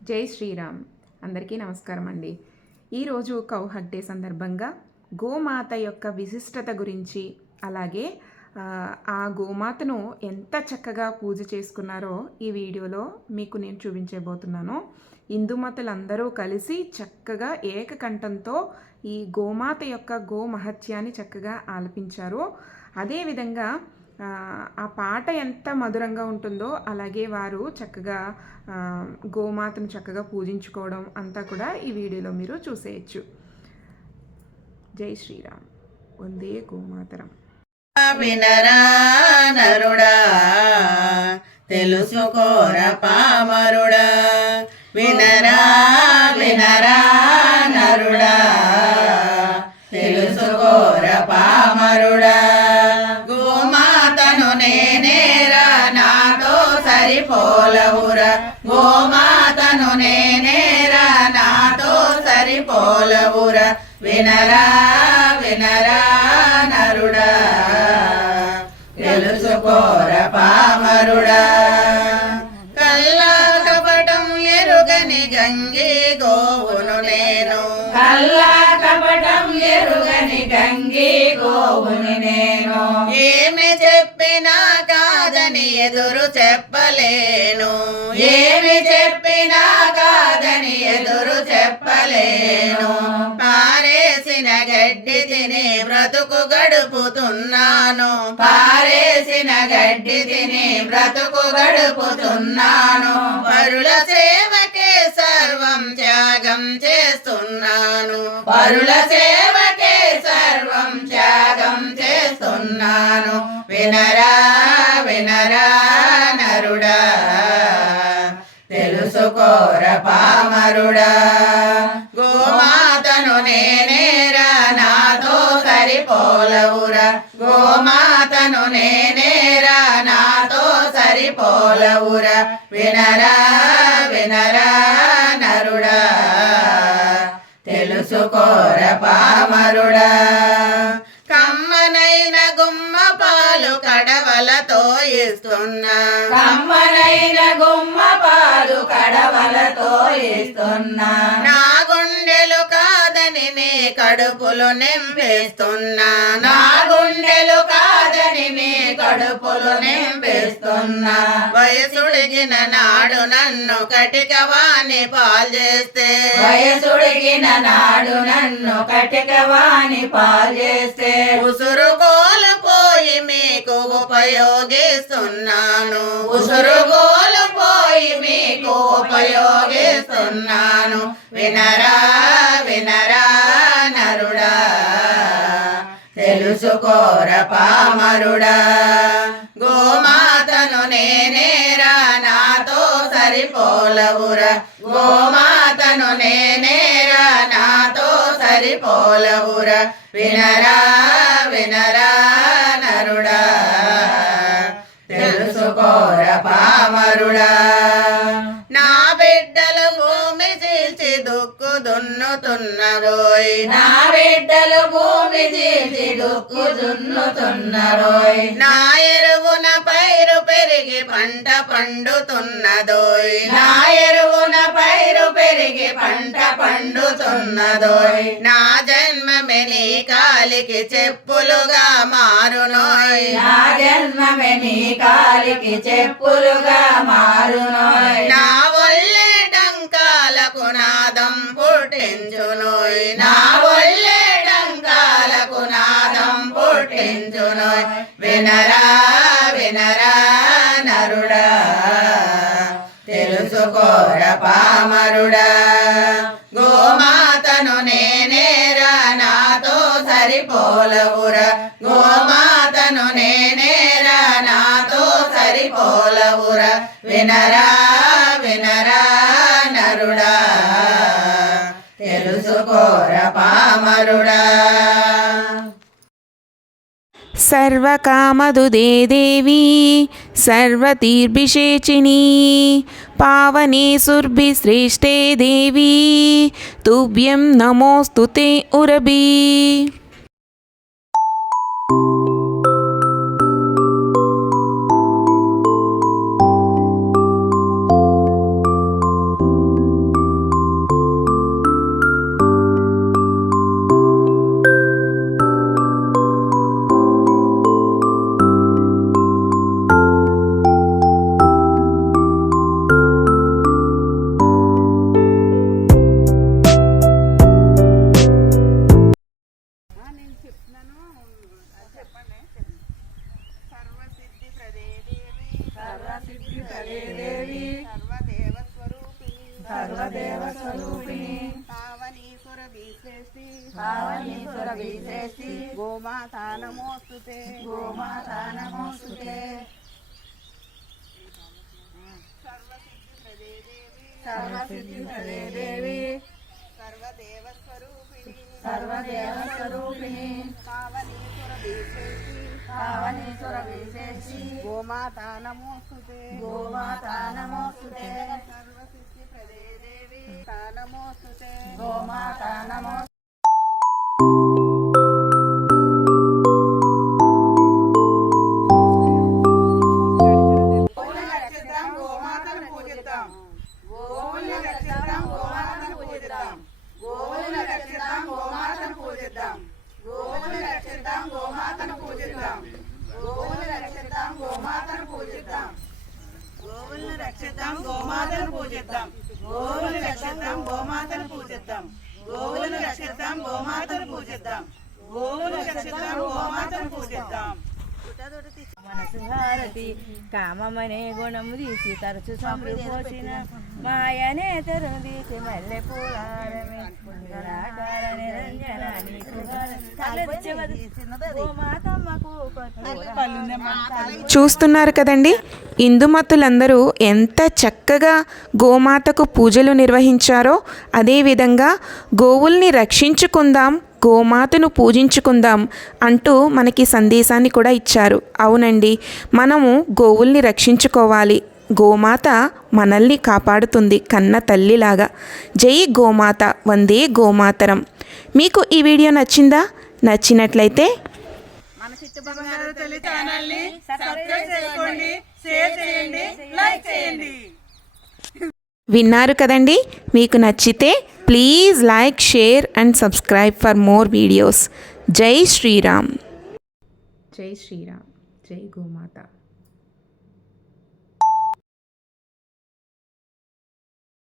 జై శ్రీరామ్. అందరికీ నమస్కారం అండి. ఈరోజు కౌహక్ డే సందర్భంగా గోమాత యొక్క విశిష్టత గురించి అలాగే ఆ, గోమాతను ఎంత చక్కగా పూజ చేసుకున్నారో ఈ వీడియోలో మీకు నేను చూపించబోతున్నాను. హిందూ మతులందరూ కలిసి చక్కగా ఏకకంఠంతో ఈ గోమాత యొక్క గోమహత్యాన్ని చక్కగా ఆలపించారు. అదేవిధంగా ఆ, పాట ఎంత మధురంగా ఉంటుందో అలాగే వారు చక్కగా గోమాతను చక్కగా పూజించుకోవడం అంతా కూడా ఈ వీడియోలో మీరు చూసేయచ్చు. జై శ్రీరామ్. వందే గోమాతరం. వినరా తెలుసుకోర పామరుడా. వినరా వినరా సరిపోలవురా గోమాతను నేనేరా నాతో సరిపోలవుర. వినరా వినరా నరుడా. తెలుసుకోర పామరుడా. కల్లా కపటం ఎరుగని గంగి గోవును నేను. కల్లా కపటం ఎరుగని గంగి గోవుని నేను. ఏమి చెప్పినా కాదని ఎదురు చెప్పలేను. ఏమి చెప్పినా కాదని ఎదురు చెప్పలేను. పారేసిన గడ్డి తిని బ్రతుకు గడుపుతున్నాను. పారేసిన గడ్డి తిని బ్రతుకు గడుపుతున్నాను. పరుల సేవకే సర్వం చేస్తున్నాను. పరుల సేవకే సర్వం త్యాగం చేస్తున్నాను. వినరా వినరా నరుడా. తెలుసుకోర పామరుడా. గోమాతను నేనేరా నాతో సరిపోలవురా. గోమాతను నేనేరా నాతో సరిపోలవురా. వినరా వినరా తెలుసుకోర పామరుడా. కమ్మనైన గుమ్మ పాలు కడవలతో ఇస్తున్నా. కమ్మనైన గుమ్మ పాలు కడవలతో ఇస్తున్నా. కడుపులు నింపేస్తున్నా. నా గుండెలు కాదని నీ కడుపులు నింపిస్తున్నా. వయసుడిగిన నాడు నన్ను కటికవాణి పాలు చేస్తే. వయసుడిగిన నాడు నన్ను కటికవాణి పాల్చేస్తే ఉసురు కోల్పోయి మీకు ఉపయోగిస్తున్నాను. ఉసురు కోల్పోయి మీకు ఉపయోగిస్తున్నాను. వినరా వినరా తెలుసుకోర పామరుడా. గోమాతను నేనేరా నాతో సరిపోలవురా. గోమాతను నేనేరా నాతో సరిపోలవురా. వినరా వినరా నరుడా. తెలుసుకోర పామరుడా. దున్నుతున్నరోయ్. నా బిడ్డలు భూమి దున్నుతున్నరోయ్ నా ఎరువున పైరు పెరిగి పంట పండుతున్నదోయ్. నా ఎరువున పైరు పెరిగి పంట పండుతున్నదోయ్. నా జన్మమే నీ కాలికి చెప్పులుగా మారునోయ్. నా జన్మమే నీ కాలికి చెప్పులుగా మారునోయ్. నా పుట్టించునోయ్ వినరా వినరా నరుడా తెలుసుకోర పామరుడా. గోమాతను నేనేరా నాతో సరిపోలవురా. గోమాతను నేనేరా నాతో సరిపోలవురా. వినరా వినరా నరుడా తెలుసుకోర పామరుడా. సర్వకామదుదే దేవి సర్వతీర్భిషేచిని పావనే సుర్భిశ్రేష్ఠే దేవి. తుభ్యం నమోస్తు తే ఉరబీ देवस्वरूपिणी पावनीसुर विश्रेष्ठी पावनीसुर विश्रेष्ठी गोमाता नमोऽस्तु ते गोमाता नमोऽस्तु ते सर्वसिद्धिप्रदे देवी सर्वदेवस्वरूपिणी सर्वदेवस्वरूपिणी पावनीसुर विश्रेष्ठी पावनीसुर विश्रेष्ठी गोमाता नमोऽस्तु ते गोमाता नमोऽस्तु ते माता नमोस्तुते गो माता नमोस्तुते పూజిద్దాం గోమాతను పూజిద్దాం గోవులను రక్షిద్దాం గోమాతను పూజిద్దాం. గోవులను రక్షిద్దాం గోమాతను పూజిద్దాం. గోవులను రక్షిద్దాం గోమాతను పూజిద్దాం. మనసుహారతి కామమనే గుణము తీసి తరచు సమృద్ధోచిన మాయనే తరుము తీసి మల్లె పూలారమే నిరంజన నీకు గోమాత చూస్తున్నారు కదండి ఇందుమతులందరూ ఎంత చక్కగా గోమాతకు పూజలు నిర్వహించారో అదేవిధంగా గోవుల్ని రక్షించుకుందాం గోమాతను పూజించుకుందాం అంటూ మనకి సందేశాన్ని కూడా ఇచ్చారు. అవునండి మనము గోవుల్ని రక్షించుకోవాలి. గోమాత మనల్ని కాపాడుతుంది కన్న తల్లిలాగా. జై గోమాత వందే గోమాతరం. మీకు ఈ వీడియో నచ్చిందా? నచ్చినట్లయితే బంగారు తల్లి ఛానల్ని సబ్స్క్రైబ్ చేసుకోండి షేర్ చేయండి లైక్ చేయండి. విన్నారు కదండి? మీకు నచ్చితే please like share and subscribe for more videos. Jai Shriram. Jai Sriram. జై గోమాత.